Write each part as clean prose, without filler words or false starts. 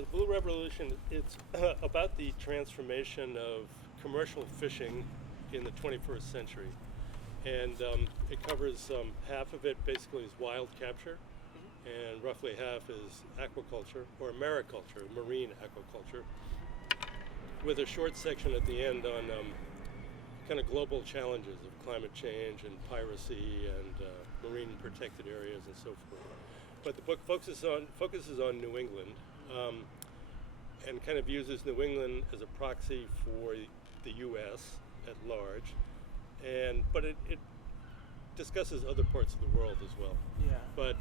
The Blue Revolution, it's about the transformation of commercial fishing in the 21st century. And it covers half of it basically is wild capture, and roughly half is aquaculture, or mariculture, marine aquaculture, with a short section at the end on kind of global challenges of climate change and piracy and marine protected areas and so forth. But the book focuses on New England, and kind of uses New England as a proxy for the U.S. at large, but it discusses other parts of the world as well. Yeah. But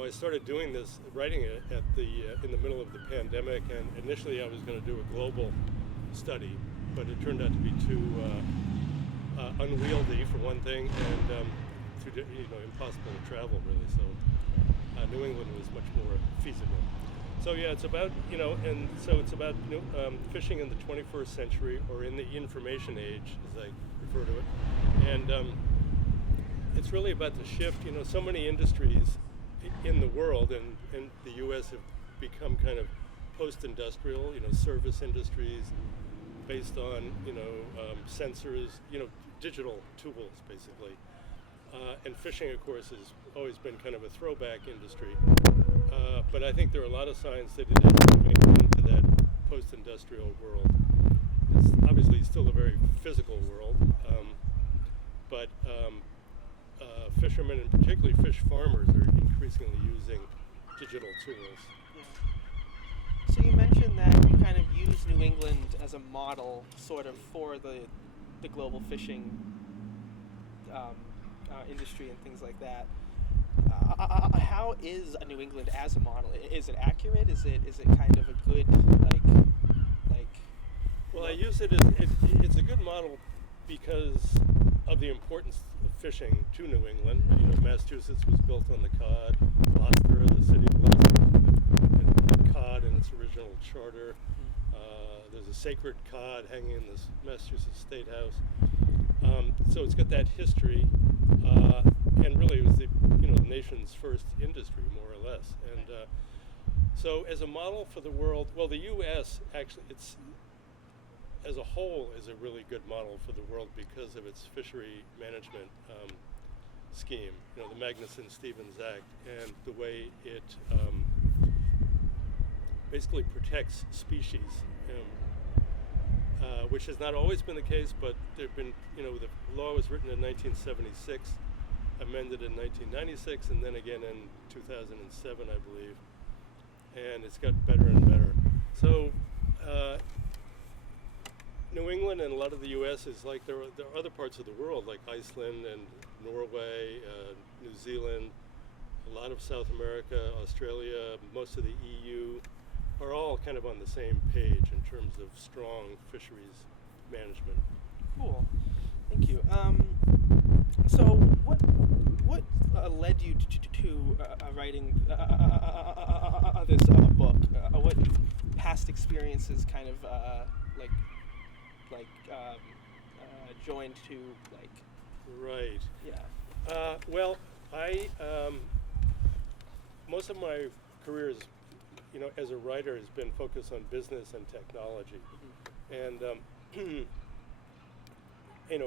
I started doing this, writing it in the middle of the pandemic, and initially I was going to do a global study, but it turned out to be too unwieldy for one thing, and too impossible to travel really. So New England was much more feasible. So yeah, it's about fishing in the 21st century, or in the information age, as I refer to it, and it's really about the shift. So many industries in the world and in the U.S. have become kind of post-industrial, service industries based on sensors, digital tools basically. And fishing, of course, has always been kind of a throwback industry. But I think there are a lot of signs that it is moving into that post-industrial world. It's obviously still a very physical world, but fishermen, and particularly fish farmers, are increasingly using digital tools. Yeah. So you mentioned that you kind of use New England as a model, sort of, for the global fishing industry and things like that. How is New England as a model? Is it accurate? Is it kind of a good like? Well, I use it as it's a good model because of the importance of fishing to New England. Massachusetts was built on the cod. Gloucester, the city of Gloucester, and cod in its original charter. There's a sacred cod hanging in this Massachusetts State House. So it's got that history, and really it was the nation's first industry, more or less. And so as a model for the world, well, the U.S. actually, it's as a whole is a really good model for the world because of its fishery management scheme, the Magnuson-Stevens Act, and the way it basically protects species, which has not always been the case, but there've been, the law was written in 1976, amended in 1996, and then again in 2007, I believe, and it's got better and better. So New England and a lot of the U.S. is like there are other parts of the world, like Iceland and Norway, New Zealand, a lot of South America, Australia, most of the EU, are all kind of on the same page in terms of strong fisheries management. Cool, thank you. So what led you to writing this book? What past experiences kind of joined to like? Right. Yeah. Well, I most of my career is, as a writer, has been focused on business and technology, and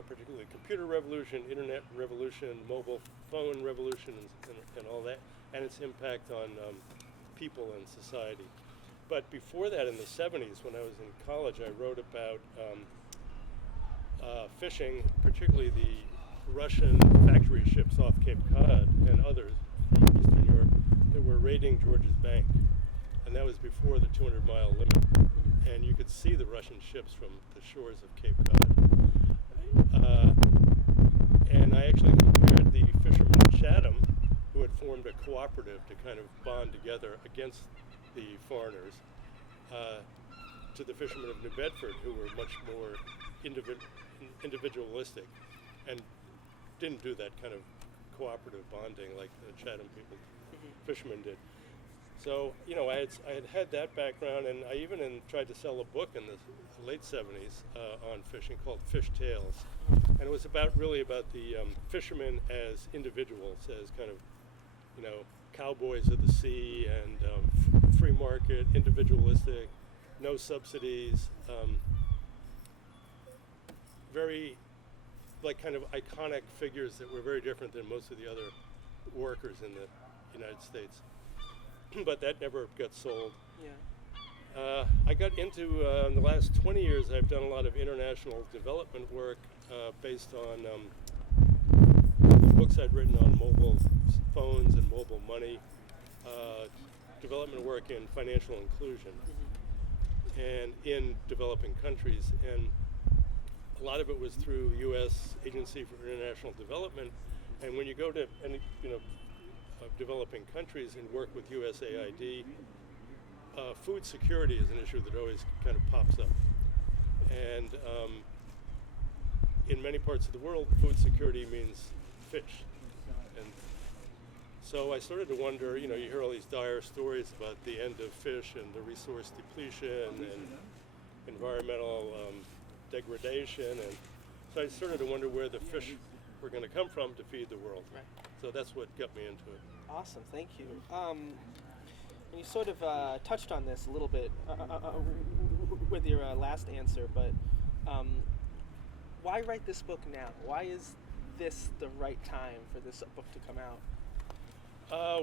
particularly computer revolution, internet revolution, mobile phone revolution, and all that, and its impact on people and society. But before that, in the 70s, when I was in college, I wrote about fishing, particularly the Russian factory ships off Cape Cod and others from Eastern Europe that were raiding George's Bank. And that was before the 200-mile limit. And you could see the Russian ships from the shores of Cape Cod. And I actually compared the fishermen of Chatham, who had formed a cooperative to kind of bond together against the foreigners, to the fishermen of New Bedford, who were much more individualistic and didn't do that kind of cooperative bonding like the Chatham fishermen did. So, I had that background, and I even tried to sell a book in the late 70s on fishing called Fish Tales. And it was really about the fishermen as individuals, as kind of, cowboys of the sea and free market, individualistic, no subsidies, very like kind of iconic figures that were very different than most of the other workers in the United States. But that never got sold. Yeah. I got into, in the last 20 years, I've done a lot of international development work based on books I'd written on mobile phones and mobile money, development work in financial inclusion, and in developing countries. And a lot of it was through U.S. Agency for International Development. And when you go to any, developing countries and work with USAID, food security is an issue that always kind of pops up. And in many parts of the world, food security means fish. And so I started to wonder, you hear all these dire stories about the end of fish and the resource depletion and environmental degradation. And so I started to wonder where the fish were going to come from to feed the world. Right. So that's what got me into it. Awesome, thank you. And you sort of touched on this a little bit with your last answer, but why write this book now? Why is this the right time for this book to come out?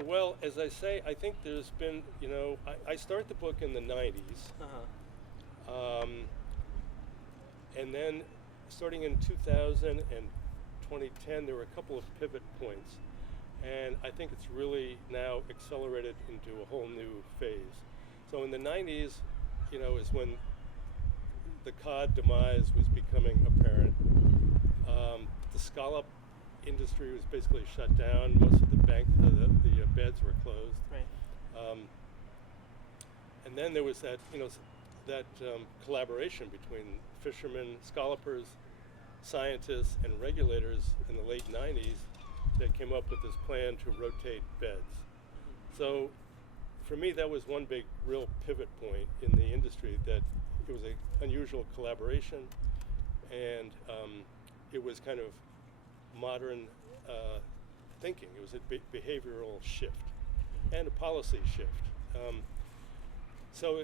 Well, as I say, I think there's been, I started the book in the 90s. And then starting in 2000 and 2010, there were a couple of pivot points. And I think it's really now accelerated into a whole new phase. So in the 90s, is when the cod demise was becoming apparent. The scallop industry was basically shut down. Most of the beds were closed. Right. And then there was that, that collaboration between fishermen, scallopers, scientists, and regulators in the late 90s that came up with this plan to rotate beds. So for me, that was one big real pivot point in the industry, that it was an unusual collaboration, and it was kind of modern thinking. It was a behavioral shift and a policy shift. So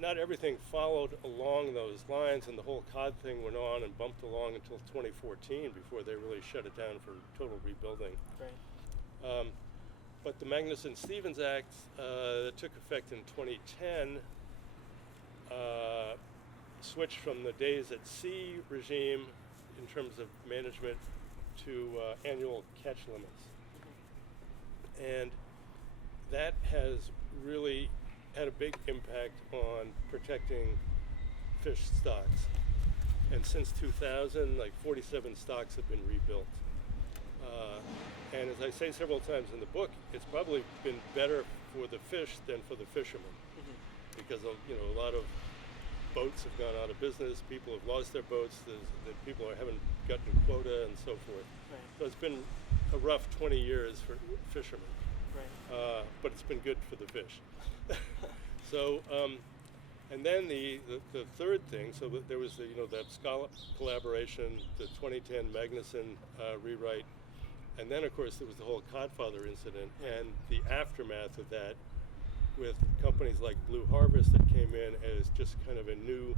not everything followed along those lines, and the whole cod thing went on and bumped along until 2014 before they really shut it down for total rebuilding. Right. But the Magnuson-Stevens Act that took effect in 2010 switched from the days at sea regime in terms of management to annual catch limits. And that has really had a big impact on protecting fish stocks. And since 2000, like 47 stocks have been rebuilt. And as I say several times in the book, it's probably been better for the fish than for the fishermen, because a lot of boats have gone out of business, people have lost their boats, people haven't gotten quota and so forth. Right. So it's been a rough 20 years for fishermen. Right. But it's been good for the fish. So, and then the third thing, so there was that scallop collaboration, the 2010 Magnuson rewrite, and then of course there was the whole codfather incident and the aftermath of that, with companies like Blue Harvest that came in as just kind of a new,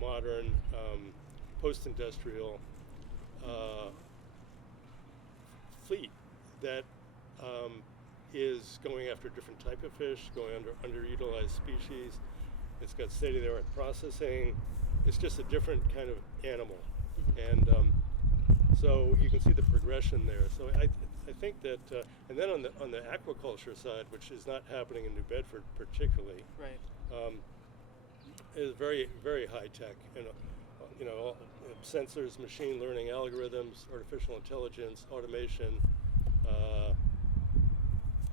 modern, post-industrial fleet that is going after a different type of fish, going underutilized species. It's got state-of-the-art processing. It's just a different kind of animal. And so you can see the progression there. So I think that, and then on the aquaculture side, which is not happening in New Bedford particularly, Right. is very, very high tech. And sensors, machine learning algorithms, artificial intelligence, automation,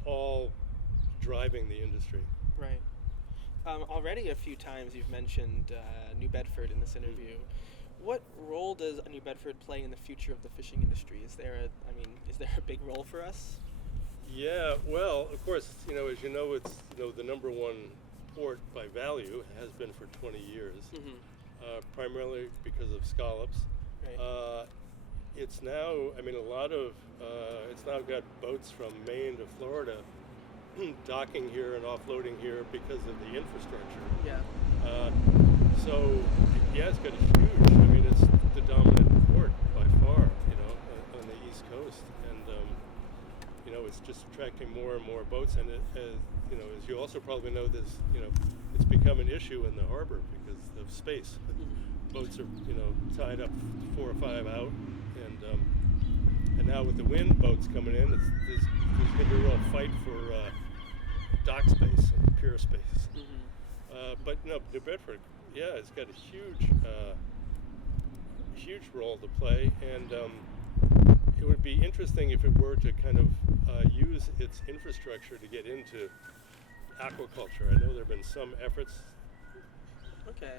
all driving the industry. Right. Already a few times you've mentioned New Bedford in this interview. What role does New Bedford play in the future of the fishing industry? Is there a big role for us? Yeah, well, of course, as you know, it's the number one port by value, has been for 20 years, primarily because of scallops. Right. It's now, it's now got boats from Maine to Florida docking here and offloading here because of the infrastructure. Yeah. Uh, so yeah, it's got a huge. I mean, it's the dominant port by far. On the East Coast, and it's just attracting more and more boats. And as you also probably know, it's become an issue in the harbor because of space. Boats are tied up 4 or 5 out, and now with the wind boats coming in, there's going to be a real fight for dock space and pier space. But no, New Bedford, yeah, it's got a huge role to play, and it would be interesting if it were to kind of use its infrastructure to get into aquaculture. I know there have been some efforts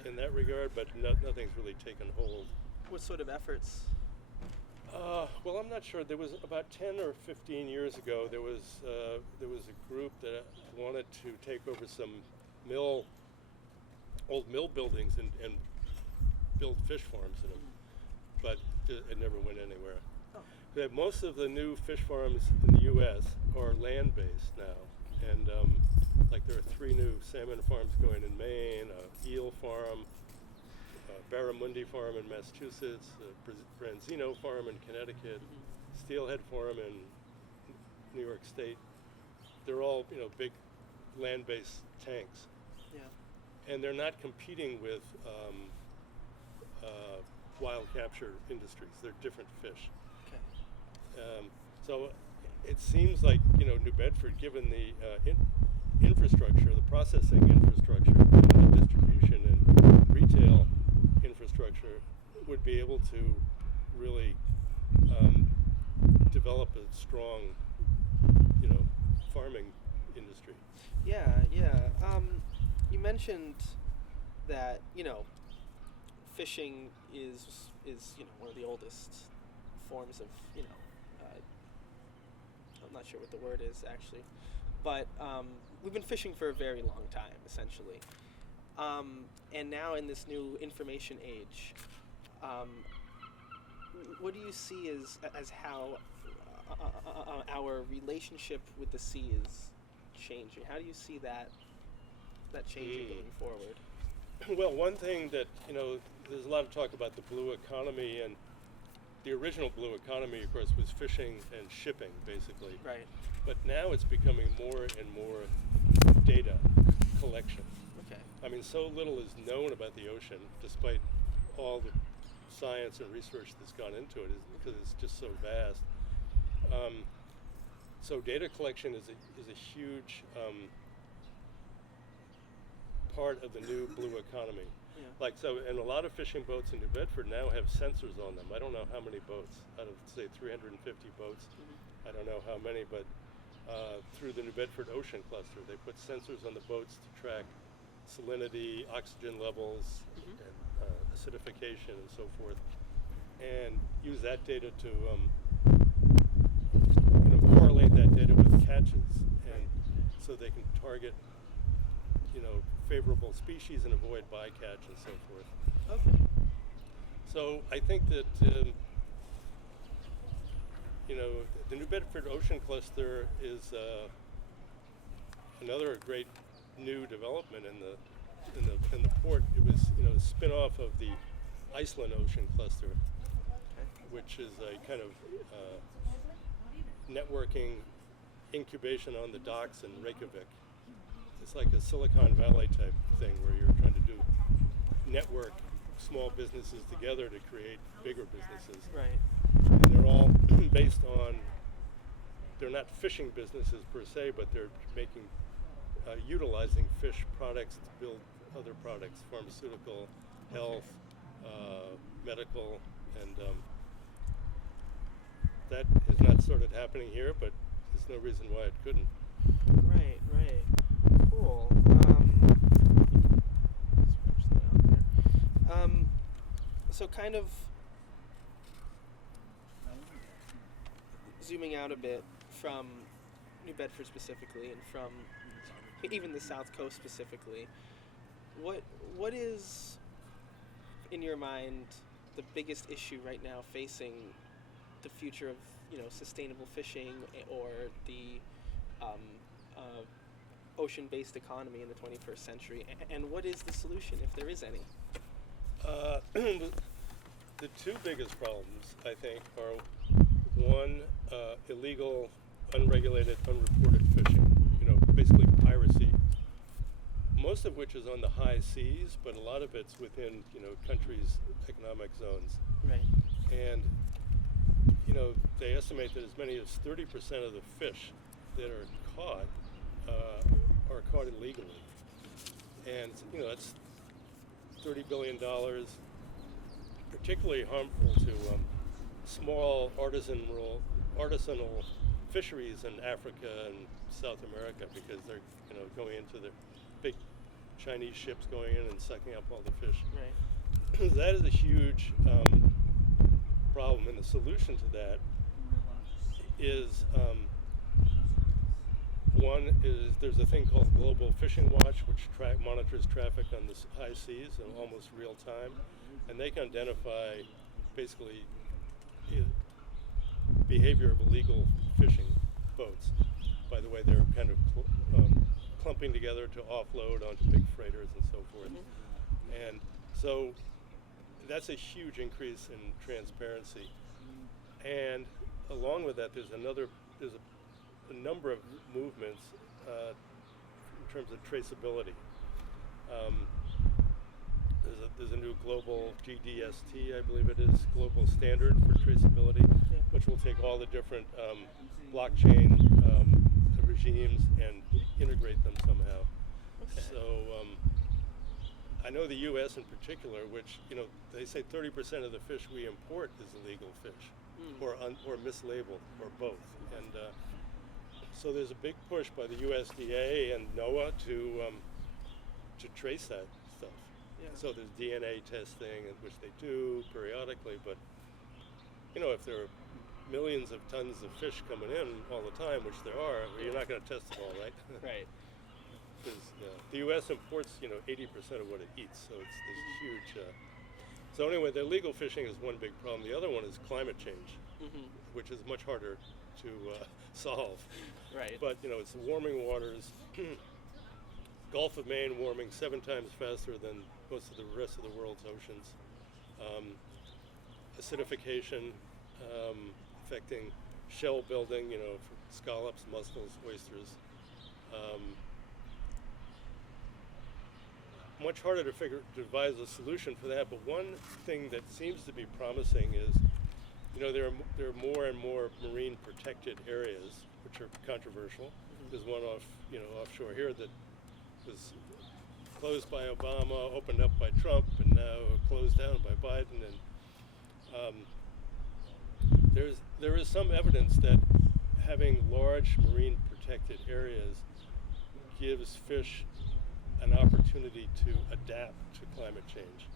in that regard, but nothing's really taken hold. What sort of efforts? Well, I'm not sure. There was about 10 or 15 years ago. There was a group that wanted to take over some old mill buildings and build fish farms in them, but it never went anywhere. Most of the new fish farms in the U.S. are land-based now, and like there are 3 new salmon farms going in Maine, a eel farm, a barramundi farm in Massachusetts, a branzino farm in Connecticut, steelhead farm in New York State. They're all big land-based tanks, and they're not competing with wild capture industries. They're different fish. So it seems like New Bedford, given the infrastructure, the processing infrastructure, and the distribution and retail infrastructure, would be able to really develop a strong, farming industry. Yeah. You mentioned that fishing is one of the oldest forms of I'm not sure what the word is actually, but we've been fishing for a very long time, essentially. And now in this new information age, what do you see as how our relationship with the sea is changing? How do you see that changing going forward? Well, one thing that, there's a lot of talk about the blue economy, and the original blue economy, of course, was fishing and shipping, basically. Right. But now it's becoming more and more data collection. Okay. I mean, so little is known about the ocean, despite all the science and research that's gone into it, because it's just so vast. So data collection is a huge part of the new blue economy. And a lot of fishing boats in New Bedford now have sensors on them. I don't know how many boats, out of say 350 boats, I don't know how many, but through the New Bedford Ocean Cluster, they put sensors on the boats to track salinity, oxygen levels, and acidification and so forth, and use that data to correlate that data with catches, and so they can target favorable species and avoid bycatch and so forth. Okay. So I think that the New Bedford Ocean Cluster is another great new development in the port. It was a spin-off of the Iceland Ocean Cluster, which is a kind of networking incubation on the docks in Reykjavik. It's like a Silicon Valley type thing where you're trying to do network small businesses together to create bigger businesses. Right. And they're all based on, they're not fishing businesses per se, but they're utilizing fish products to build other products, pharmaceutical, health, medical, and that has not started happening here, but there's no reason why it couldn't. Right. Cool. So kind of zooming out a bit from New Bedford specifically, and from even the South Coast specifically, what is, in your mind, the biggest issue right now facing the future of sustainable fishing, or the ocean-based economy in the 21st century? And what is the solution, if there is any? The two biggest problems, I think, are one, illegal, unregulated, unreported fishing. Basically piracy. Most of which is on the high seas, but a lot of it's within, countries' economic zones. Right. And, they estimate that as many as 30% of the fish that are caught are caught illegally. And, that's $30 billion, particularly harmful to small artisanal fisheries in Africa and South America, because they're going into the big Chinese ships going in and sucking up all the fish. Right. That is a huge problem, and the solution to that is one is there's a thing called Global Fishing Watch, which monitors traffic on the high seas in almost real time, and they can identify basically behavior of illegal fishing boats. By the way, they're kind of clumping together to offload onto big freighters and so forth. Mm-hmm. And so that's a huge increase in transparency. And along with that, there's a number of movements in terms of traceability. There's a new global GDST, I believe it is, global standard for traceability, which will take all the different blockchain regimes and integrate them somehow. Okay. So I know the U.S. in particular, which they say 30% of the fish we import is illegal fish, or mislabeled, or both. And so there's a big push by the USDA and NOAA to trace that stuff. Yeah. So there's DNA testing, which they do periodically, but if there are millions of tons of fish coming in all the time, which there are, you're not going to test them all, right? Right. The U.S. imports, 80% of what it eats, so it's this huge. So anyway, the illegal fishing is one big problem. The other one is climate change, which is much harder to solve. Right. But it's the warming waters. Gulf of Maine warming 7 times faster than most of the rest of the world's oceans. Acidification affecting shell building, for scallops, mussels, oysters. Much harder to devise a solution for that, but one thing that seems to be promising is, there are more and more marine protected areas, which are controversial. There's one offshore here that was closed by Obama, opened up by Trump, and now closed down by Biden. And there is some evidence that having large marine protected areas gives fish an opportunity to adapt to climate change.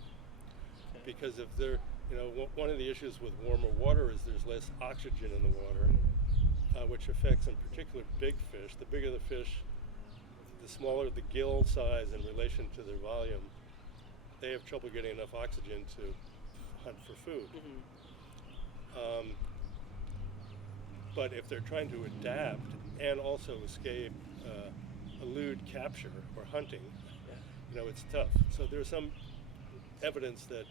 Okay. Because if they're, one of the issues with warmer water is there's less oxygen in the water, which affects in particular big fish. The bigger the fish, the smaller the gill size in relation to their volume, they have trouble getting enough oxygen to hunt for food. But if they're trying to adapt and also escape elude capture or hunting, it's tough. So there's some evidence that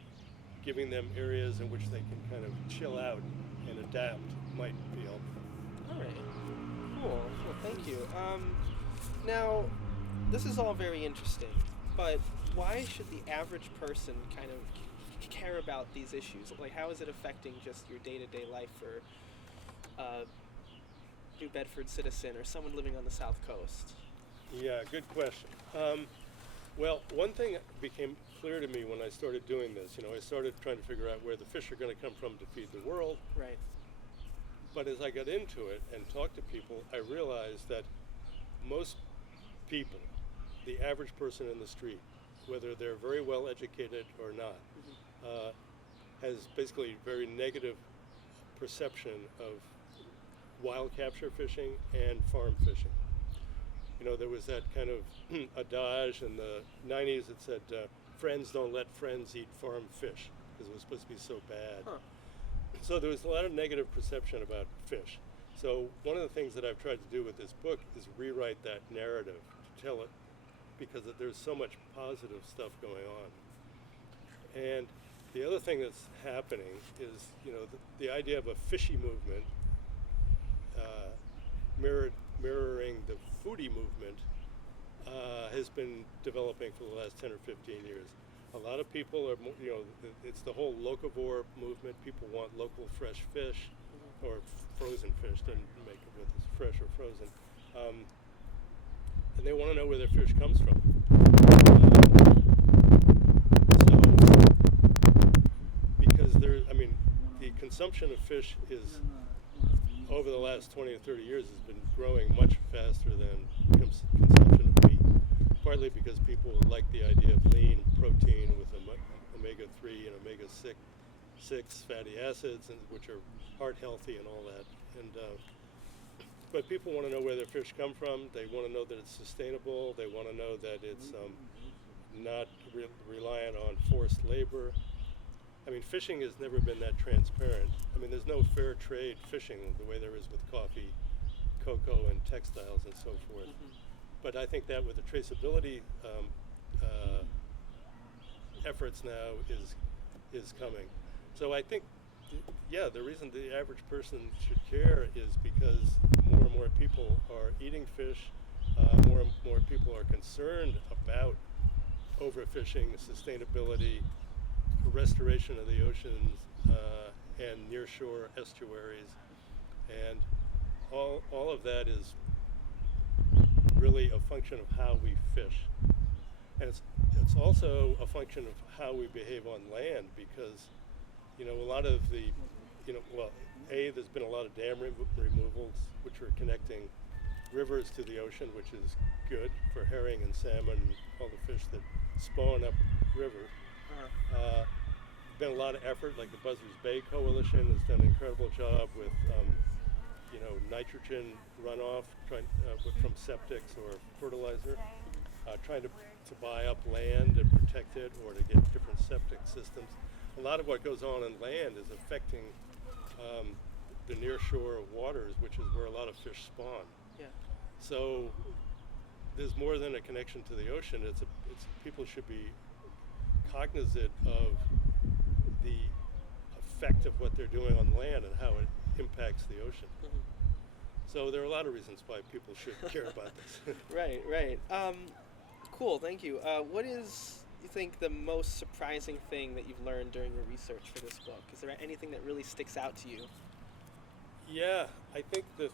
giving them areas in which they can kind of chill out and adapt might be helpful. All right. Cool. Well, thank you. Now, this is all very interesting, but why should the average person kind of care about these issues? Like, how is it affecting just your day-to-day life for New Bedford citizen or someone living on the South Coast? Yeah, good question. Well, one thing that became clear to me when I started doing this, I started trying to figure out where the fish are going to come from to feed the world. Right. But as I got into it and talked to people, I realized that most people, the average person in the street, whether they're very well educated or not, has basically very negative perception of wild capture fishing and farm fishing. There was that kind of adage in the 90s that said, friends don't let friends eat farm fish, because it was supposed to be so bad. Huh. So there was a lot of negative perception about fish. So one of the things that I've tried to do with this book is rewrite that narrative, to tell it, because there's so much positive stuff going on. And the other thing that's happening is, the idea of a fishy movement, mirroring the foodie movement, has been developing for the last 10 or 15 years. A lot of people are, it's the whole locavore movement. People want local fresh fish, or frozen fish, doesn't make it with it's fresh or frozen. And they want to know where their fish comes from. Because the consumption of fish is, over the last 20 or 30 years, has been growing much faster than consumption of meat. Partly because people like the idea of lean protein with omega-3 and omega-6 fatty acids, which are heart healthy and all that. And but people want to know where their fish come from. They want to know that it's sustainable. They want to know that it's not reliant on forced labor. Fishing has never been that transparent. There's no fair trade fishing the way there is with coffee, cocoa, and textiles and so forth. But I think that with the traceability efforts now is coming. So I think, the reason the average person should care is because more and more people are eating fish, more and more people are concerned about overfishing, sustainability, restoration of the oceans, and nearshore estuaries, and all of that is really a function of how we fish. And it's also a function of how we behave on land, because a lot of the there's been a lot of dam removals which are connecting rivers to the ocean, which is good for herring and salmon and all the fish that spawn up river. Been a lot of effort, like the Buzzards Bay Coalition has done an incredible job with nitrogen runoff from septics or fertilizer, trying to buy up land and protect it, or to get different septic systems. A lot of what goes on land is affecting the nearshore waters, which is where a lot of fish spawn. Yeah. So there's more than a connection to the ocean. It's people should be cognizant of the effect of what they're doing on land and how it impacts the ocean. So there are a lot of reasons why people should care about this. Right. Cool, thank you. What is, you think, the most surprising thing that you've learned during your research for this book? Is there anything that really sticks out to you? Yeah, I think the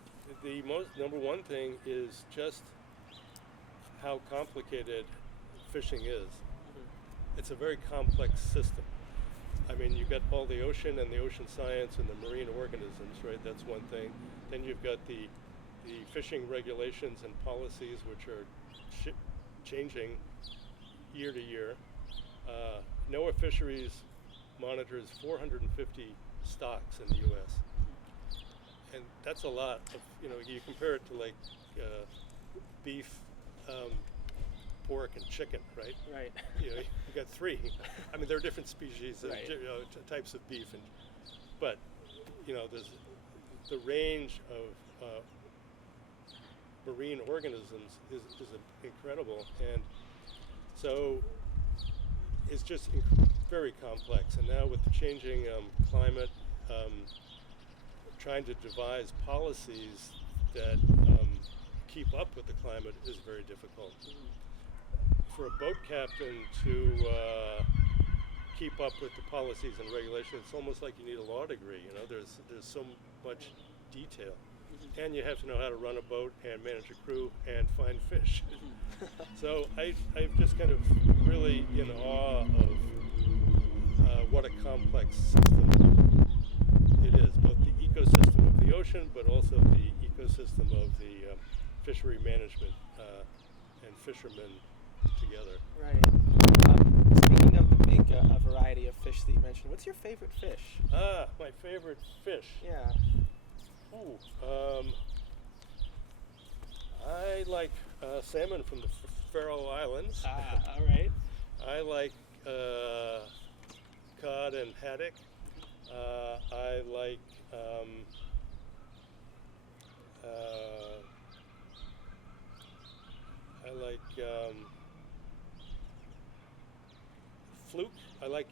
most number one thing is just how complicated fishing is. It's a very complex system. You've got all the ocean and the ocean science and the marine organisms, right? That's one thing. Then you've got the fishing regulations and policies, which are changing year to year. NOAA Fisheries monitors 450 stocks in the U.S. And that's a lot of, you compare it to like beef, pork, and chicken, right? Right. You got three. There are different species, Right. Types of beef, but there's the range of marine organisms is incredible, and so it's just very complex. And now with the changing climate, trying to devise policies that keep up with the climate is very difficult. For a boat captain to keep up with the policies and regulations, it's almost like you need a law degree. There's so much detail, and you have to know how to run a boat and manage a crew and find fish. So I'm just kind of really in awe of what a complex system it is, both the ecosystem of the ocean, but also the ecosystem of the fishery management and fishermen together. Right. Speaking of the big variety of fish that you mentioned, what's your favorite fish? My favorite fish. Yeah. I like salmon from the Faroe Islands. All right. I like cod and haddock. I like I like fluke. I like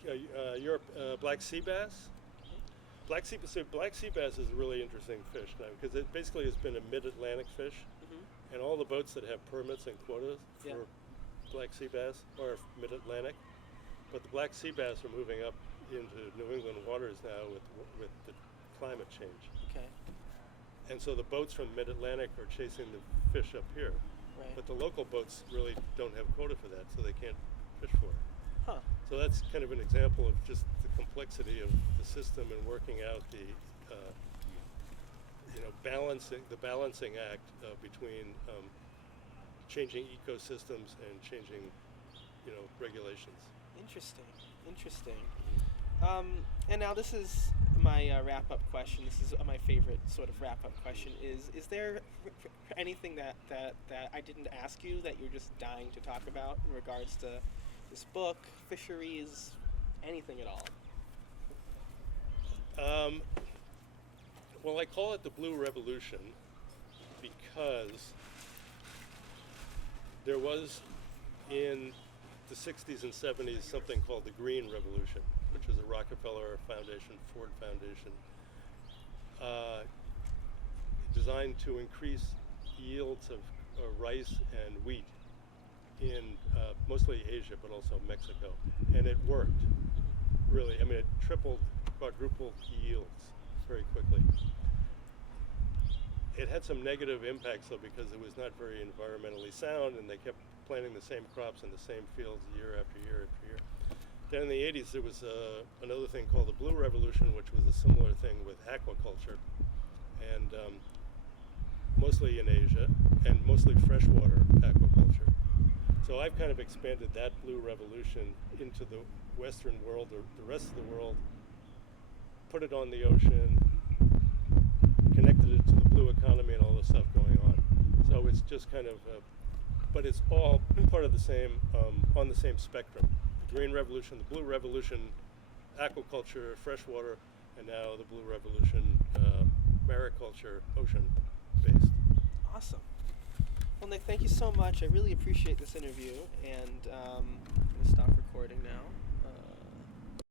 Europe black sea bass. Black sea bass is a really interesting fish now because it basically has been a mid-Atlantic fish, Mm-hmm. and all the boats that have permits and quotas for Yeah. black sea bass are mid-Atlantic. But the black sea bass are moving up into New England waters now with the climate change. Okay. And so the boats from mid-Atlantic are chasing the fish up here. Right. But the local boats really don't have quota for that, so they can't fish for it. Huh. So that's kind of an example of just the complexity of the system and working out the, balancing act between changing ecosystems and changing, regulations. Interesting. And now this is my wrap-up question. This is my favorite sort of wrap-up question. Is there anything that I didn't ask you that you're just dying to talk about in regards to this book, fisheries, anything at all? Well, I call it the Blue Revolution because there was in the 60s and 70s something called the Green Revolution, which was a Rockefeller Foundation, Ford Foundation, designed to increase yields of rice and wheat in mostly Asia, but also Mexico. And it worked, really. I mean, it quadrupled yields very quickly. It had some negative impacts, though, because it was not very environmentally sound, and they kept planting the same crops in the same fields year after year after year. Then in the 80s, there was another thing called the Blue Revolution, which was a similar thing with aquaculture, and mostly in Asia, and mostly freshwater aquaculture. So I've kind of expanded that Blue Revolution into the Western world, or the rest of the world, put it on the ocean, connected it to the blue economy and all the stuff going on. So it's just kind of, but it's all part of the same, on the same spectrum. The Green Revolution, the Blue Revolution, aquaculture, freshwater, and now the Blue Revolution, mariculture, ocean-based. Awesome. Well, Nick, thank you so much. I really appreciate this interview, and I'm going to stop recording now.